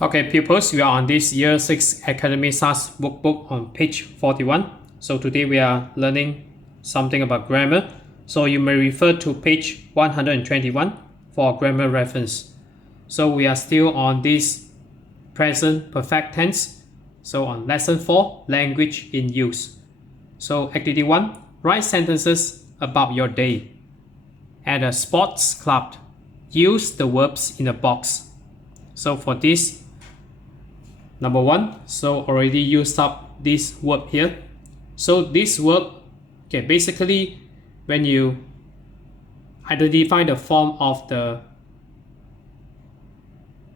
Okay, pupils, we are on this Year 6 Academy Stars Workbook on page 41. So today we are learning something about grammar. So you may refer to page 121 for grammar reference. So we are still on this present perfect tense. So on lesson 4, language in use. So activity 1, write sentences about your day. At a sports club, use the verbs in a box. So for this, number 1, so already used up this verb here. So this verb, okay, basically when you identify the form of the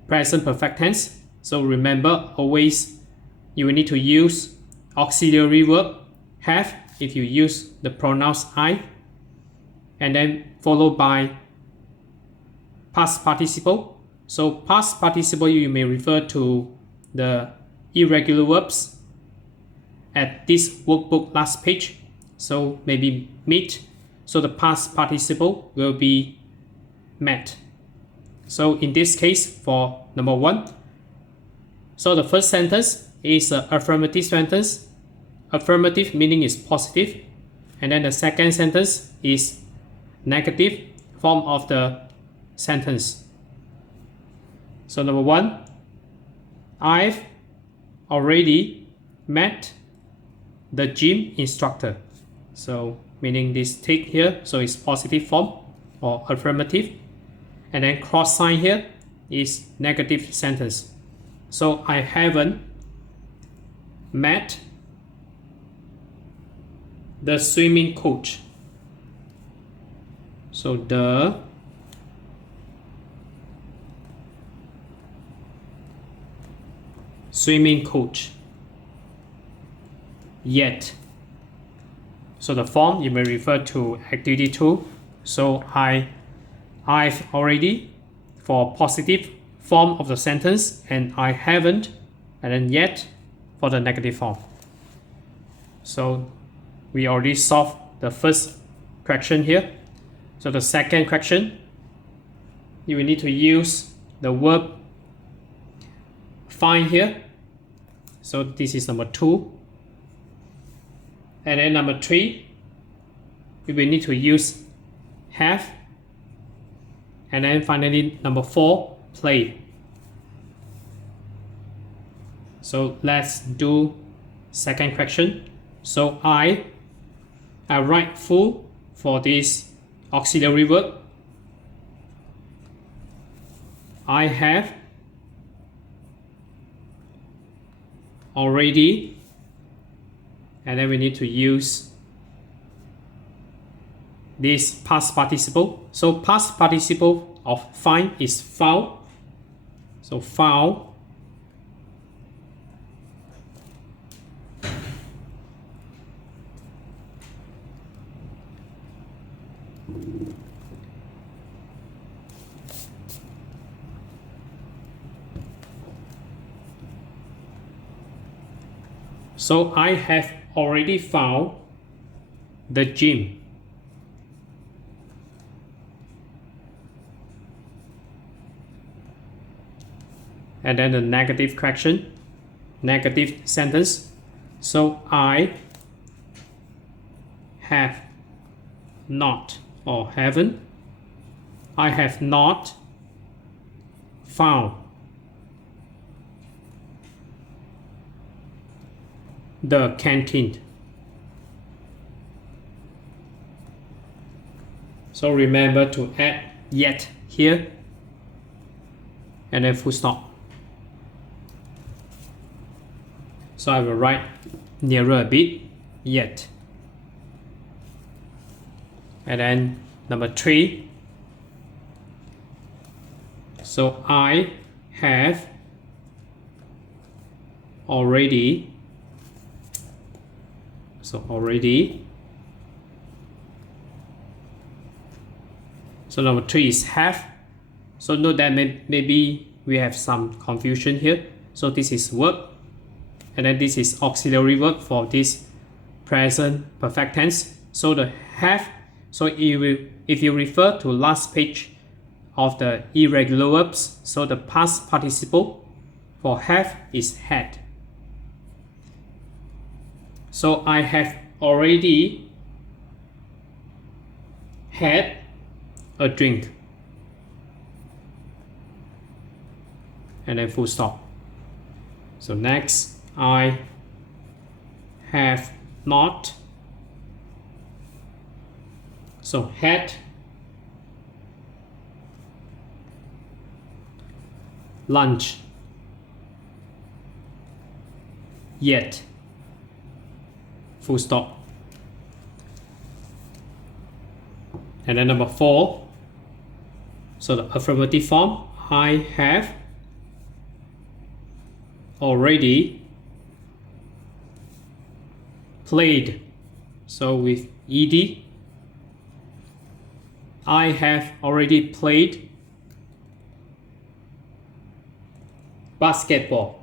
present perfect tense, so remember always you will need to use auxiliary verb have if you use the pronouns I, and then followed by past participle. So past participle you may refer to the irregular verbs at this workbook last page. So maybe meet, so the past participle will be met. So in this case for number 1, so the first sentence is an affirmative sentence. Affirmative meaning is positive, and then the second sentence is negative form of the sentence. So number 1, I've already met the gym instructor. So meaning this tick here, so it's positive form or affirmative, and then cross sign here is negative sentence. So I haven't met the swimming coach. So the swimming coach yet. So the form you may refer to activity 2. So I've already for positive form of the sentence, and I haven't, and then yet for the negative form. So we already solved the first question here. So the second question, you will need to use the verb find here. So this is number 2. And then number 3, we will need to use have. And then finally number 4, play. So let's do second question. So I write full for this auxiliary verb. I have already, and then we need to use this past participle. So past participle of find is found. So found. So I have already found the gym. And then the negative question, negative sentence. So I have not, or haven't, I have not found the canteen. So remember to add yet here, and then full stop. So I will write nearer a bit, yet. And then number 3, so I have already, so already. So number 3 is have. So note that maybe we have some confusion here. So this is verb, and then this is auxiliary verb for this present perfect tense. So the have, so if you refer to last page of the irregular verbs, so the past participle For have is had. So I have already had a drink. And then full stop. So next, I have not. So had lunch yet. Full stop. And then number 4. So the affirmative form, I have already played. So with ed, I have already played basketball.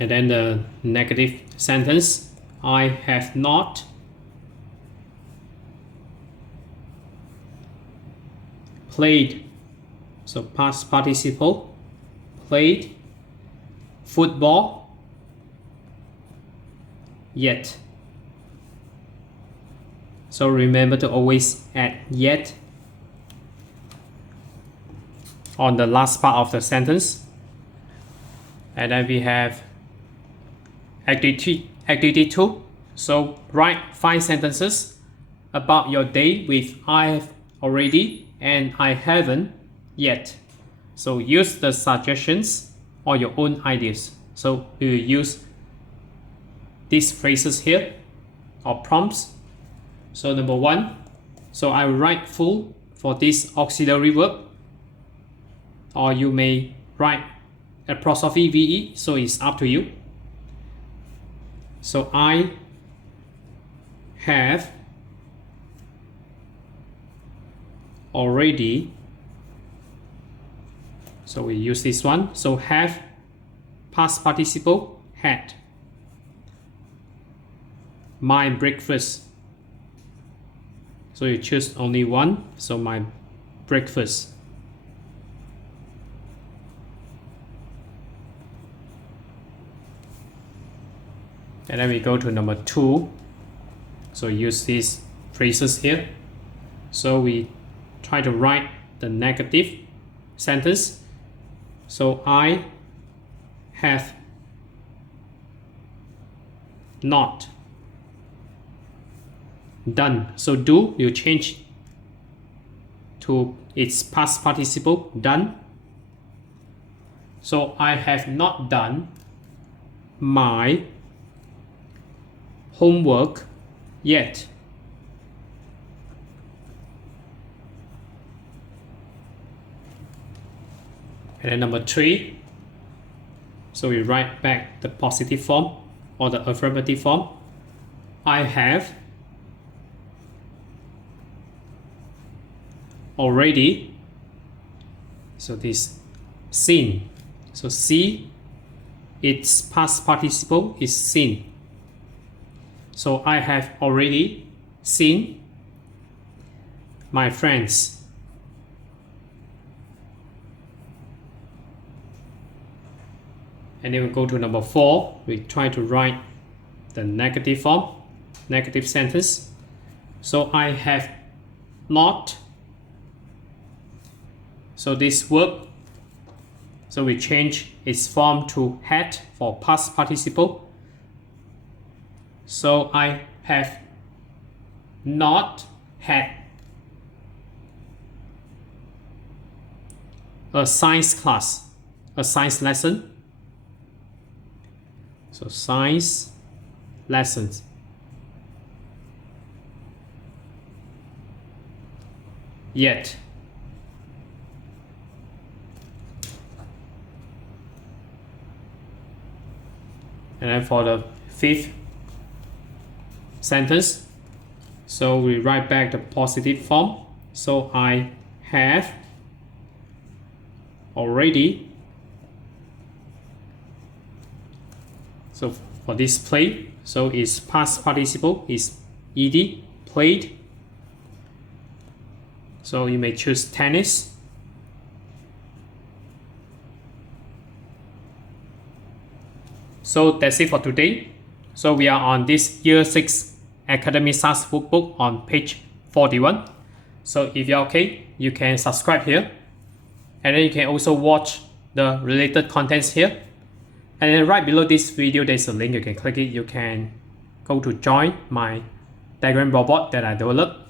And then the negative sentence, I have not played. So past participle, played football yet. So remember to always add yet on the last part of the sentence. And then we have activity 2. So write 5 sentences about your day with I have already and I haven't yet. So use the suggestions or your own ideas. So we will use these phrases here or prompts. So number 1, so I will write full for this auxiliary verb, or you may write apostrophe VE, so it's up to you. So I have already, so we use this one. So have past participle had my breakfast. So you choose only one, so my breakfast. And then we go to number 2. So use these phrases here. So we try to write the negative sentence. So I have not done. So do, you change to its past participle, done. So I have not done my homework yet. And then number 3, so we write back the positive form or the affirmative form. I have already, so this seen. So see, its past participle is seen. So I have already seen my friends. And then we go to number 4. We try to write the negative form, negative sentence. So I have not. So this verb, so we change its form to had for past participle. So I have not had a science class, a science lesson. So science lessons yet. And then for the 5th sentence, so we write back the positive form. So I have already, so for this play, so its past participle is ed, played So you may choose tennis. So that's it for today. So we are on this Year 6 Academy Stars Workbook on page 41. So if you're okay, you can subscribe here. And then you can also watch the related contents here. And then right below this video, there's a link. You can click it. You can go to join my diagram robot that I developed.